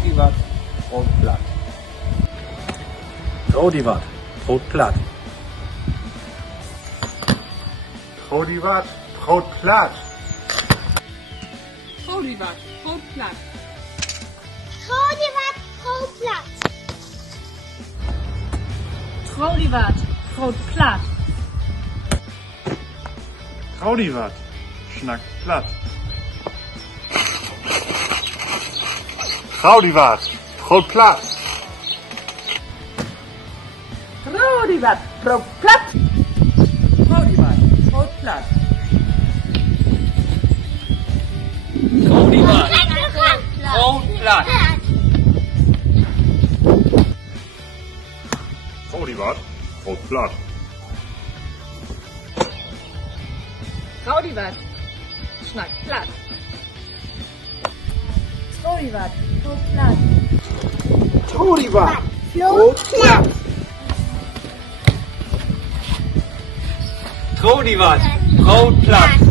Trau die wat, brood plat. Trau die wat, brood plat. Trau die wat, brood plat. Trau die wat, brood plat. Trau die wat, brood plat. Trau die wat, brood plat. Trau die wat, schnackt platt. Trau die wat, brood plat. Trau die wat, brood plat. Trau die wat, brood plat. Trau die wat, brood plat. Trau die wat, brood plat. Trau die wat, schnackt platt. Trau die wat, brood plat. Trau die wat, Brood plat. Trau die wat, brood plat.